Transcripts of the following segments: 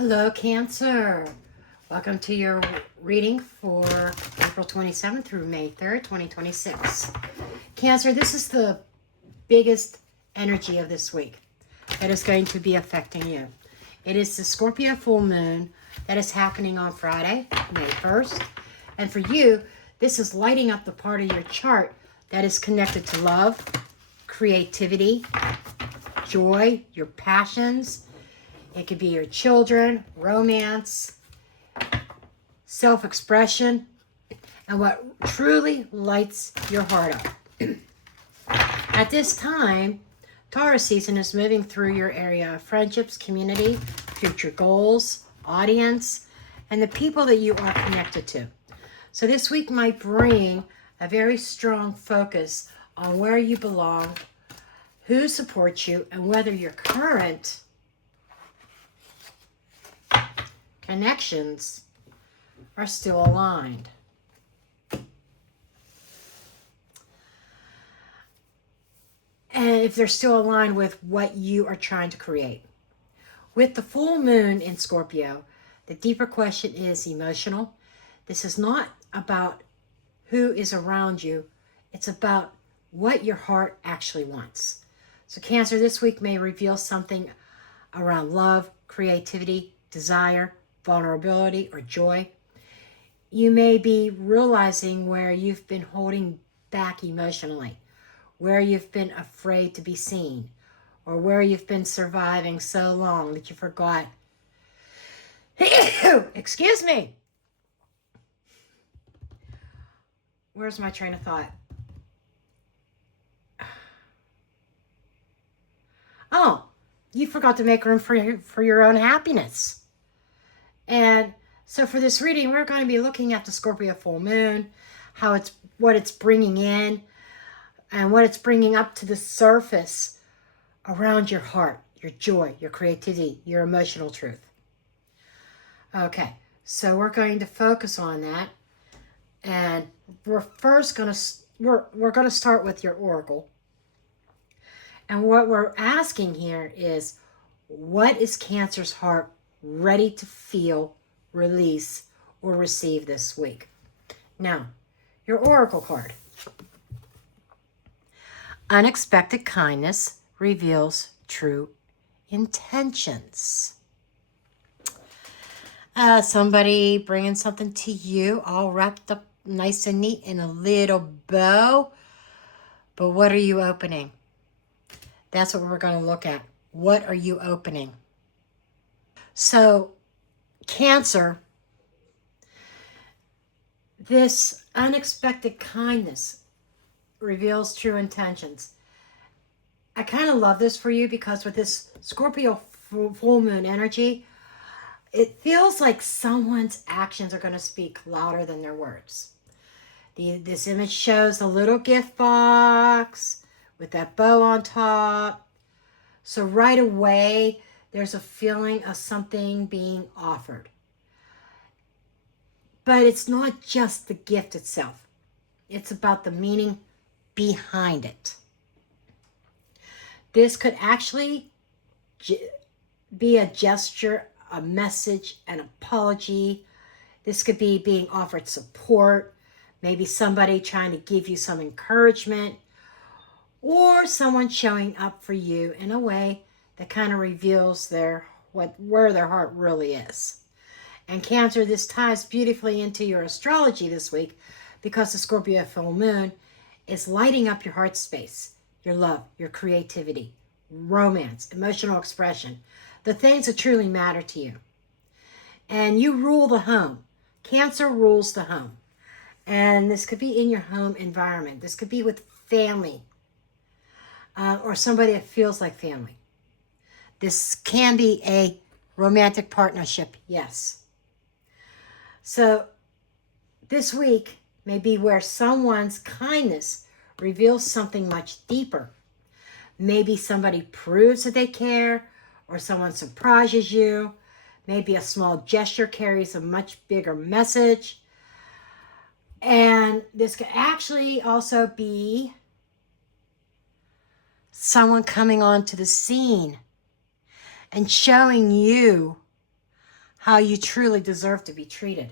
Hello, Cancer. Welcome to your reading for April 27th through May 3rd, 2026. Cancer, this is the biggest energy of this week that is going to be affecting you. It is the Scorpio Full Moon that is happening on Friday, May 1st. And for you, this is lighting up the part of your chart that is connected to love, creativity, joy, your passions. It could be your children, romance, self-expression, and what truly lights your heart up. At this time, Taurus season is moving through your area of friendships, community, future goals, audience, and the people that you are connected to. So this week might bring a very strong focus on where you belong, who supports you, and whether your current connections are still aligned. And if they're still aligned with what you are trying to create. With the full moon in Scorpio, the deeper question is emotional. This is not about who is around you. It's about what your heart actually wants. So Cancer, this week may reveal something around love, creativity, desire, vulnerability, or joy. You may be realizing where you've been holding back emotionally, where you've been afraid to be seen, or where you've been surviving so long that you forgot. Excuse me. Where's my train of thought? Oh, you forgot to make room for your own happiness. And so for this reading, we're going to be looking at the Scorpio full moon, what it's bringing in, and what it's bringing up to the surface around your heart, your joy, your creativity, your emotional truth. Okay, so we're going to focus on that, and we're first going to start with your oracle. And what we're asking here is, what is Cancer's heart ready to feel, release, or receive this week? Now, your oracle card. Unexpected kindness reveals true intentions. Somebody bringing something to you all wrapped up nice and neat in a little bow. But what are you opening? That's what we're going to look at. What are you opening? So, Cancer, this unexpected kindness reveals true intentions. I kind of love this for you because with this Scorpio full moon energy, it feels like someone's actions are going to speak louder than their words. This image shows a little gift box with that bow on top. So right away, there's a feeling of something being offered. But it's not just the gift itself. It's about the meaning behind it. This could actually be a gesture, a message, an apology. This could be being offered support, maybe somebody trying to give you some encouragement, or someone showing up for you in a way that kind of reveals where their heart really is. And Cancer, this ties beautifully into your astrology this week because the Scorpio full moon is lighting up your heart space, your love, your creativity, romance, emotional expression, the things that truly matter to you. And you rule the home. Cancer rules the home. And this could be in your home environment. This could be with family or somebody that feels like family. This can be a romantic partnership, yes. So this week may be where someone's kindness reveals something much deeper. Maybe somebody proves that they care, or someone surprises you. Maybe a small gesture carries a much bigger message. And this could actually also be someone coming onto the scene and showing you how you truly deserve to be treated.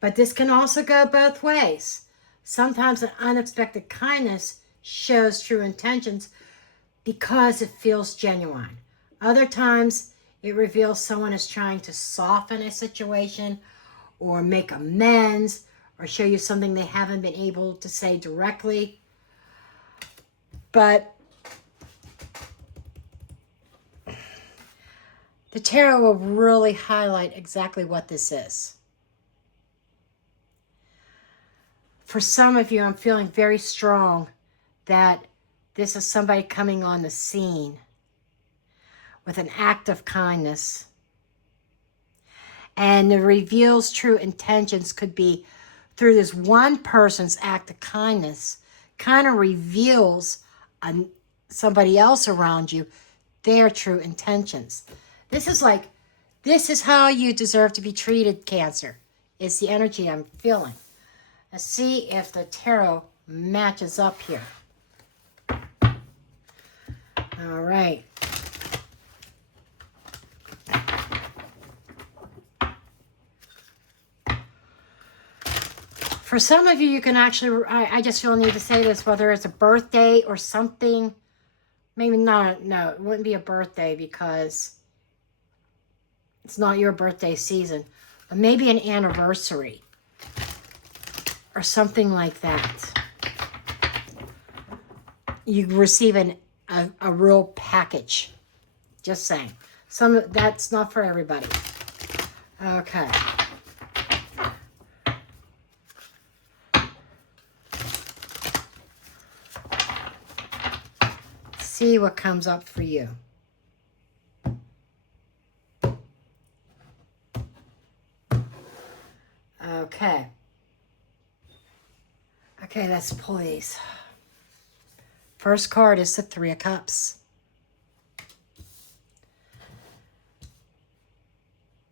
But this can also go both ways. Sometimes an unexpected kindness shows true intentions because it feels genuine. Other times it reveals someone is trying to soften a situation or make amends or show you something they haven't been able to say directly. But the tarot will really highlight exactly what this is. For some of you, I'm feeling very strong that this is somebody coming on the scene with an act of kindness. And it reveals true intentions could be through this one person's act of kindness, kind of reveals somebody else around you their true intentions. This is how you deserve to be treated, Cancer. It's the energy I'm feeling. Let's see if the tarot matches up here. All right. For some of you, you can actually, I just feel a need to say this, whether it's a birthday or something. Maybe not, no, it wouldn't be a birthday because it's not your birthday season. But maybe an anniversary or something like that. You receive a real package. Just saying. That's not for everybody. Okay. See what comes up for you. Okay. Okay, let's pull these. First card is the Three of Cups.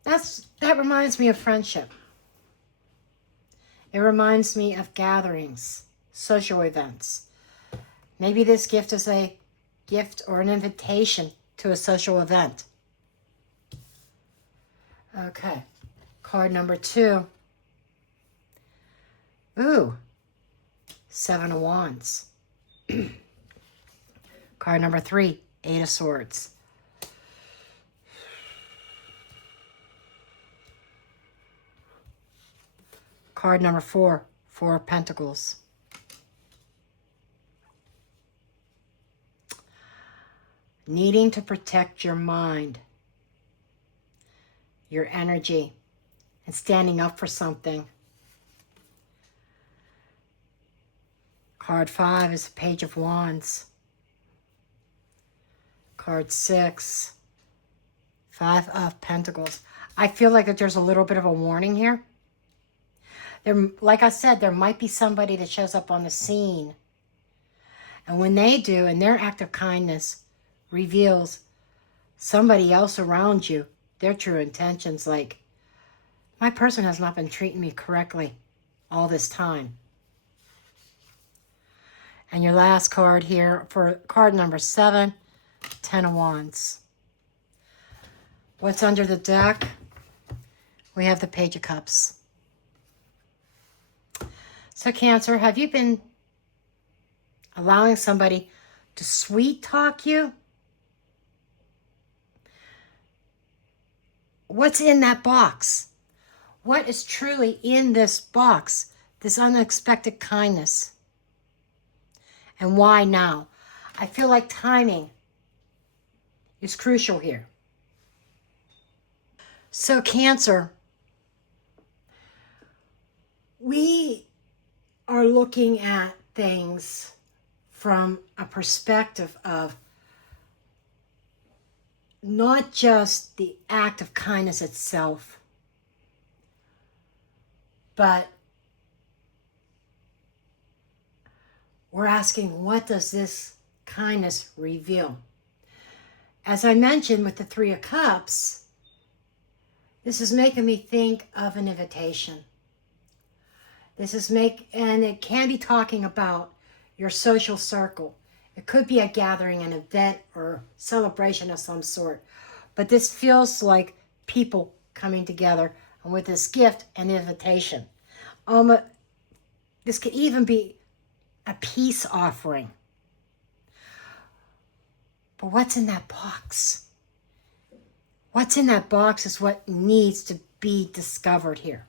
That reminds me of friendship. It reminds me of gatherings, social events. Maybe this gift is a gift or an invitation to a social event. Okay. Card number 2. Ooh. 7 of Wands. Card number 3. 8 of Swords. Card number 4. 4 of Pentacles. Needing to protect your mind, your energy, and standing up for something. Card 5 is a Page of Wands. Card 6, 5 of Pentacles. I feel like that there's a little bit of a warning here. Like I said, there might be somebody that shows up on the scene. And when they do, and their act of kindness reveals somebody else around you, their true intentions, like, my person has not been treating me correctly all this time. And your last card here for card number 7, 10 of Wands. What's under the deck? We have the Page of Cups. So Cancer, have you been allowing somebody to sweet talk you? What's in that box? What is truly in this box? This unexpected kindness. And why now? I feel like timing is crucial here. So Cancer, we are looking at things from a perspective of not just the act of kindness itself, but we're asking, what does this kindness reveal? As I mentioned with the Three of Cups, this is making me think of an invitation. And it can be talking about your social circle. It could be a gathering, an event, or celebration of some sort. But this feels like people coming together and with this gift and invitation. This could even be a peace offering. But what's in that box? What's in that box is what needs to be discovered here.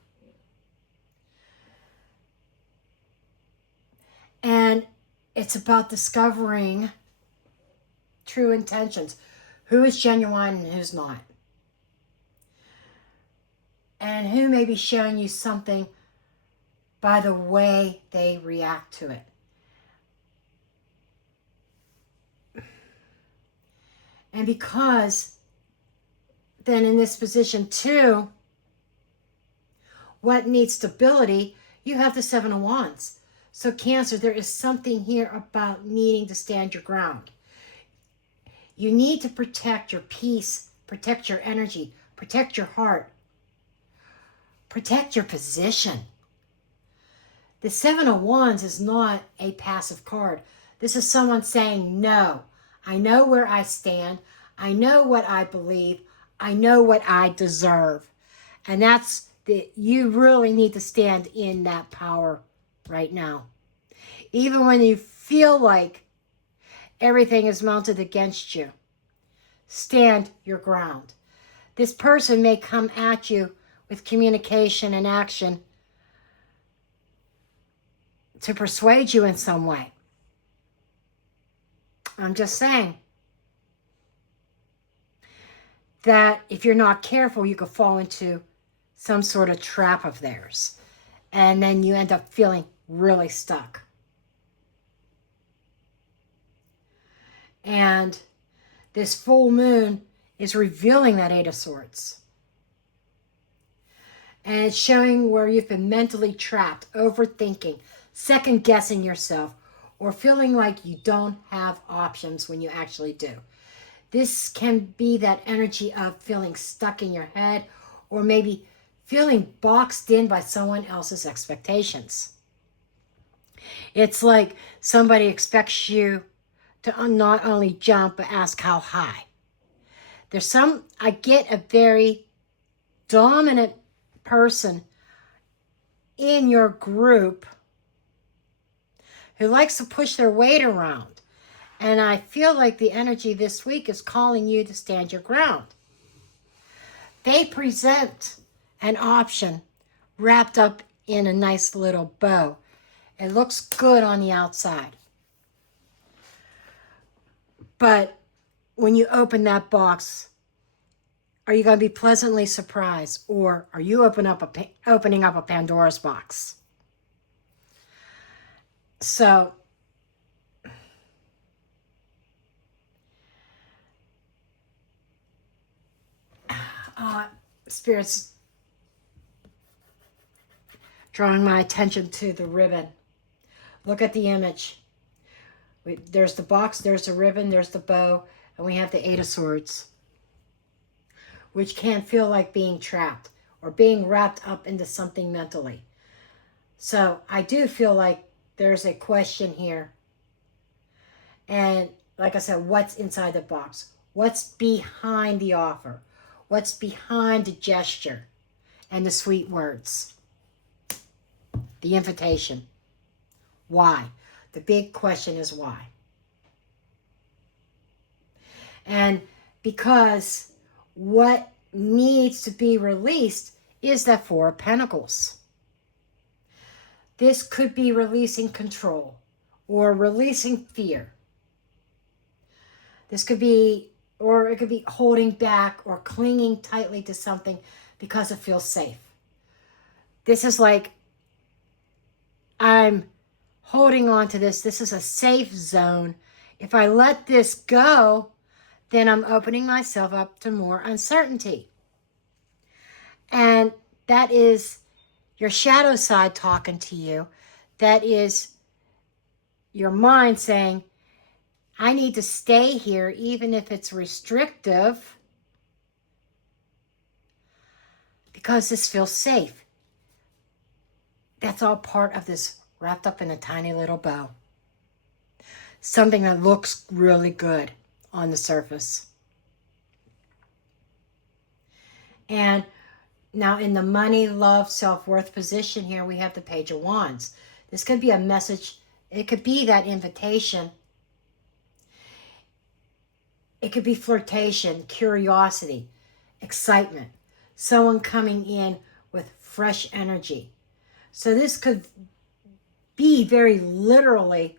And it's about discovering true intentions. Who is genuine and who's not? And who may be showing you something by the way they react to it. And because then in this position too, what needs stability? You have the Seven of Wands. So Cancer, there is something here about needing to stand your ground. You need to protect your peace, protect your energy, protect your heart, protect your position. The Seven of Wands is not a passive card. This is someone saying, no, I know where I stand. I know what I believe. I know what I deserve. And you really need to stand in that power right now. Even when you feel like everything is mounted against you, stand your ground. This person may come at you with communication and action to persuade you in some way. I'm just saying that if you're not careful, you could fall into some sort of trap of theirs. And then you end up feeling really stuck. And this full moon is revealing that Eight of Swords. And it's showing where you've been mentally trapped, overthinking, second guessing yourself, or feeling like you don't have options when you actually do. This can be that energy of feeling stuck in your head, or maybe feeling boxed in by someone else's expectations. It's like somebody expects you to not only jump, but ask how high. I get a very dominant person in your group who likes to push their weight around. And I feel like the energy this week is calling you to stand your ground. They present an option wrapped up in a nice little bow. It looks good on the outside. But when you open that box, are you going to be pleasantly surprised? Or are you opening up a Pandora's box? So, Spirit's drawing my attention to the ribbon. Look at the image. There's the box, there's the ribbon, there's the bow, and we have the Eight of Swords, which can feel like being trapped or being wrapped up into something mentally. So I do feel like there's a question here. And like I said, what's inside the box? What's behind the offer? What's behind the gesture and the sweet words? The invitation. Why? The big question is why. And because what needs to be released is that Four of Pentacles. This could be releasing control or releasing fear. This could be, or it could be holding back or clinging tightly to something because it feels safe. This is like, I'm holding on to this. This is a safe zone. If I let this go, then I'm opening myself up to more uncertainty. And that is your shadow side talking to you. That is your mind saying, I need to stay here even if it's restrictive because this feels safe. That's all part of this wrapped up in a tiny little bow. Something that looks really good on the surface. And now in the money, love, self-worth position here, we have the Page of Wands. This could be a message. It could be that invitation. It could be flirtation, curiosity, excitement. Someone coming in with fresh energy. So this could be very literally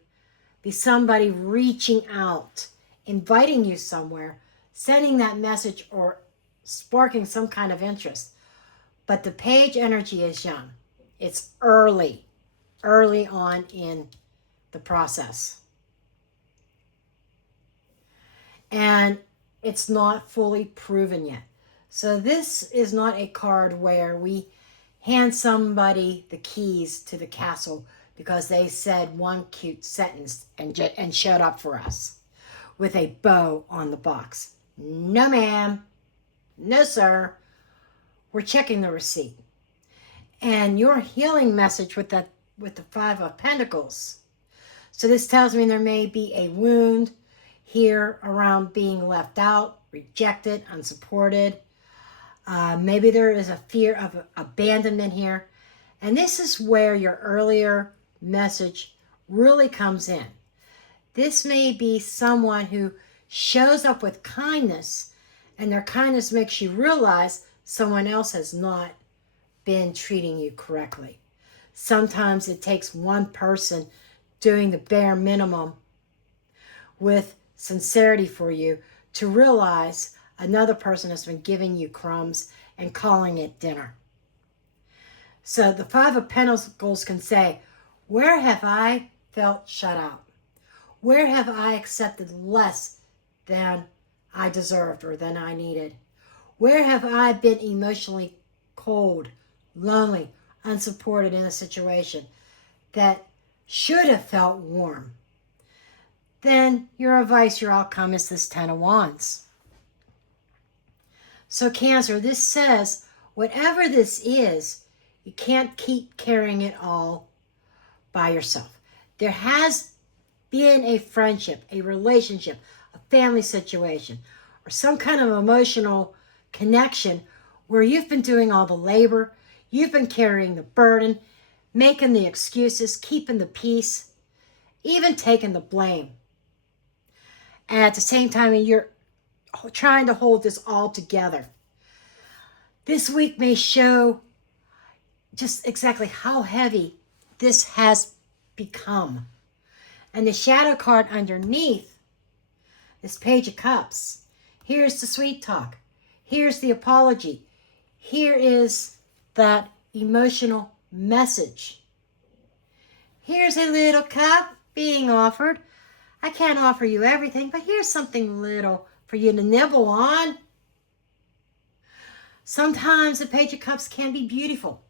be somebody reaching out, inviting you somewhere, sending that message or sparking some kind of interest. But the page energy is young. It's early on in the process. And it's not fully proven yet. So this is not a card where we hand somebody the keys to the castle because they said one cute sentence and showed up for us with a bow on the box. No, ma'am. No, sir. We're checking the receipt. And your healing message with the Five of Pentacles. So this tells me there may be a wound here around being left out, rejected, unsupported. Maybe there is a fear of abandonment here. And this is where your earlier message really comes in. This may be someone who shows up with kindness, and their kindness makes you realize someone else has not been treating you correctly. Sometimes it takes one person doing the bare minimum with sincerity for you to realize another person has been giving you crumbs and calling it dinner. So the Five of Pentacles can say, where have I felt shut out? Where have I accepted less than I deserved or than I needed? Where have I been emotionally cold, lonely, unsupported in a situation that should have felt warm? Then your advice, your outcome is this Ten of Wands. So Cancer, this says, whatever this is, you can't keep carrying it all by yourself. There has been a friendship, a relationship, a family situation, or some kind of emotional connection where you've been doing all the labor, you've been carrying the burden, making the excuses, keeping the peace, even taking the blame. And at the same time, you're trying to hold this all together. This week may show just exactly how heavy this has become. And the shadow card underneath this Page of Cups, here's the sweet talk. Here's the apology. Here is that emotional message. Here's a little cup being offered. I can't offer you everything, but here's something little for you to nibble on. Sometimes the Page of Cups can be beautiful.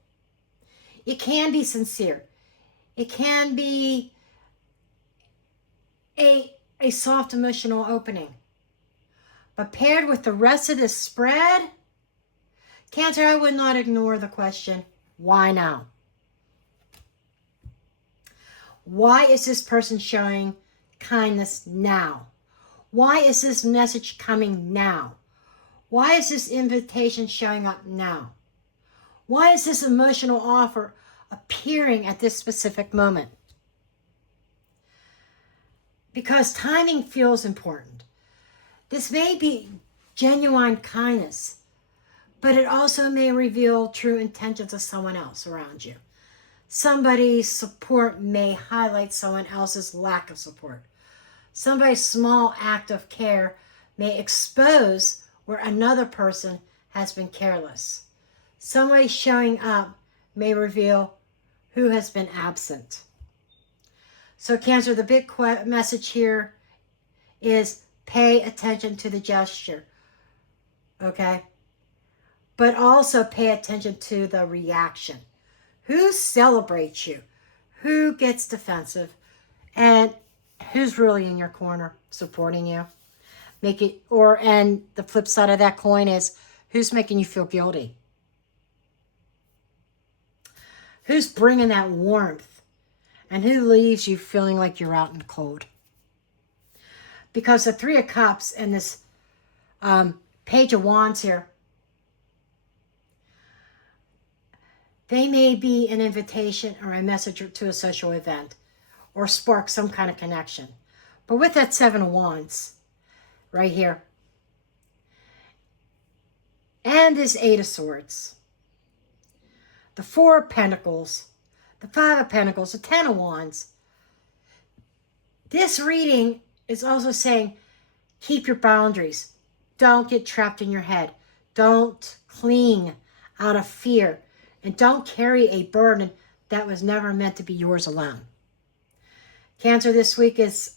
It can be sincere. It can be a soft emotional opening. But paired with the rest of this spread, Cancer, I would not ignore the question, why now? Why is this person showing kindness now? Why is this message coming now? Why is this invitation showing up now? Why is this emotional offer appearing at this specific moment? Because timing feels important. This may be genuine kindness, but it also may reveal true intentions of someone else around you. Somebody's support may highlight someone else's lack of support. Somebody's small act of care may expose where another person has been careless. Somebody showing up may reveal who has been absent. So Cancer, the big message here is pay attention to the gesture, okay? But also pay attention to the reaction. Who celebrates you? Who gets defensive? And who's really in your corner supporting you? And the flip side of that coin is who's making you feel guilty? Who's bringing that warmth? And who leaves you feeling like you're out in the cold? Because the Three of Cups and this Page of Wands here, They may be an invitation or a message to a social event or spark some kind of connection. But with that Seven of Wands right here and this Eight of Swords, the Four of Pentacles, the Five of Pentacles, the Ten of Wands, this reading is also saying keep your boundaries. Don't get trapped in your head. Don't cling out of fear. And don't carry a burden that was never meant to be yours alone. Cancer this week is,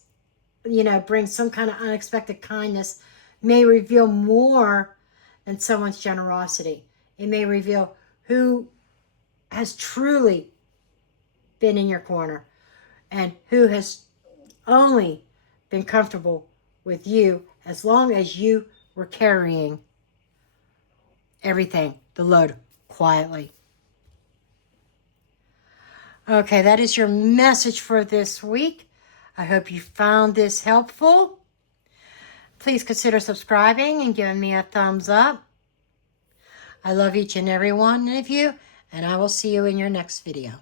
brings some kind of unexpected kindness, may reveal more than someone's generosity. It may reveal who has truly been in your corner and who has only been comfortable with you as long as you were carrying everything, the load, quietly. Okay, that is your message for this week. I hope you found this helpful. Please consider subscribing and giving me a thumbs up. I love each and every one of you, and I will see you in your next video.